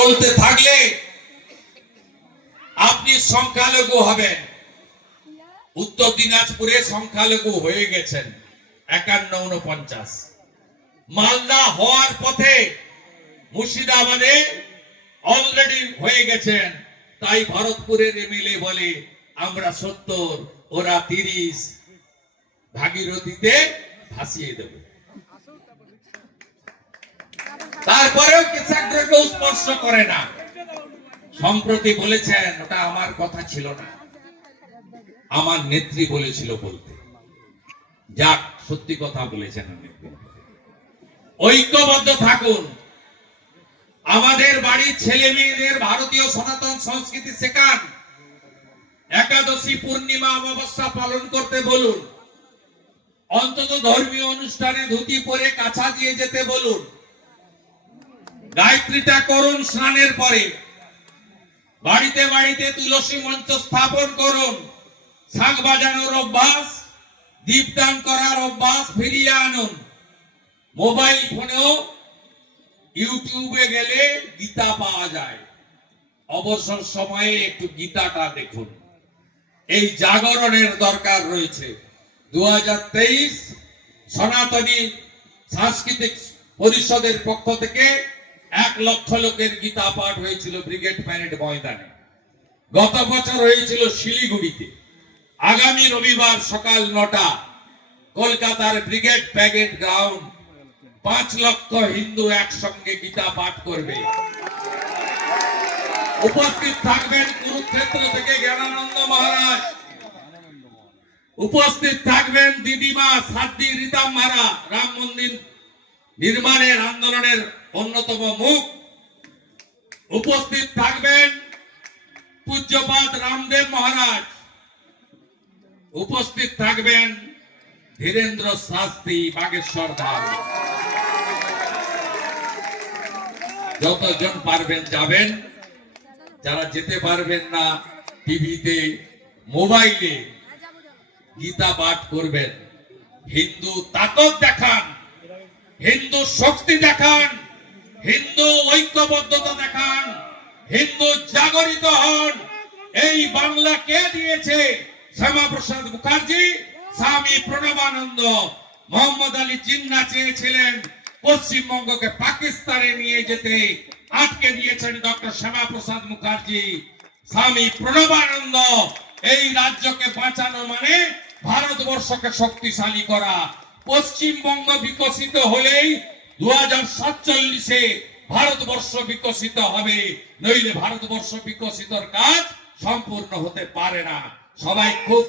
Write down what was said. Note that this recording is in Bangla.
চলতে থাকলে আপনি সংখ্যালঘু হবেন। উত্তর দিনাজপুরে সংখ্যালঘু হয়ে গেছেন 51-49, মালদা হওয়ার পথে মুর্শিদাবাদে অলরেডি হয়ে গেছেন। তাই ভারতপুরের এমএলএ বলে আমরা 70, ওরা 30, ভাগীরথীতে ভাসিয়ে দেব। তারপরেও কেশাগ্রকে স্পর্শ করে না। সম্প্রতি বলেছেন ওটা আমার কথা ছিল না, আমার নেত্রী বলেছিল বলতে। যাক, সত্যি কথা বলেছেন নেত্রী। ঐক্যবদ্ধ থাকুন। আমাদের বাড়ির ছেলে মেয়েদের ভারতীয় সনাতন সংস্কৃতি শেখান। একাদশী, পূর্ণিমা, অমাবস্যা পালন করতে বলুন। অন্তত ধর্মীয় অনুষ্ঠানে ধুতি পরে কাছা দিয়ে যেতে বলুন। গায়ত্রীটা করুন স্নানের পরে। বাড়িতে বাড়িতে তুলসী মঞ্চ স্থাপন করুন। শাঁখ বাজানোর অভ্যাস, দীপদান করার অভ্যাস ফিরিয়ে আনুন। মোবাইল ফোনেও ইউটিউবে গেলে গীতা পাওয়া যায়। অবসর সময়ে একটু গীতাটা দেখুন। এই জাগরণের দরকার রয়েছে। 2023 সনাতনী সাংস্কৃতিক পরিষদের পক্ষ থেকে 1 লক্ষ লোকের গীতা পাঠ হয়েছিল ব্রিগেড প্যারেড ময়দানে। গত বছর হয়েছিল শিলিগুড়িতে। আগামী রবিবার সকাল 9টা কলকাতার ব্রিগেড প্যারেড গ্রাউন্ড 5 লক্ষ হিন্দু একসঙ্গে গীতা পাঠ করবে। উপস্থিত থাকবেন কুরুক্ষেত্র থেকে জ্ঞানানন্দ মহারাজ, উপস্থিত থাকবেন দিদিমা সাধ্বী রীতাম্মারা, রাম মন্দির নির্মাণের আন্দোলনের অন্যতম মুখ। উপস্থিত থাকবেন পূজ্যপাদ রামদেব মহারাজ, উপস্থিত থাকবেন ধীরেন্দ্র শাস্ত্রী বাগেশ্বর ধাম। যতজন পারবেন যাবেন, যারা যেতে পারবেন না টিভিতে মোবাইলে গীতা পাঠ করবেন। হিন্দু তাকত দেখান, হিন্দু শক্তি দেখান, হিন্দু ঐক্যবদ্ধতা দেখান, হিন্দু জাগরিত হন। এই বাংলা কে দিয়েছে? শ্যামাপ্রসাদ মুখার্জি, স্বামী প্রণবানন্দ। মোহাম্মদ আলী জিন্নাহ চেয়েছিলেন পশ্চিমবঙ্গকে পাকিস্তানে নিয়ে যেতে, আটকে দিয়েছেন ডক্টর শ্যামাপ্রসাদ মুখার্জি। স্বামী প্রণবানন্দ। এই রাজ্যকে বাঁচানো মানে ভারতবর্ষকে শক্তিশালী করা। পশ্চিমবঙ্গ বিকশিত হলেই 2047-এ ভারতবর্ষ বিকশিত হবে, নইলে ভারতবর্ষ বিকশিতর কাজ সম্পূর্ণ হতে পারে না। সবাই খুব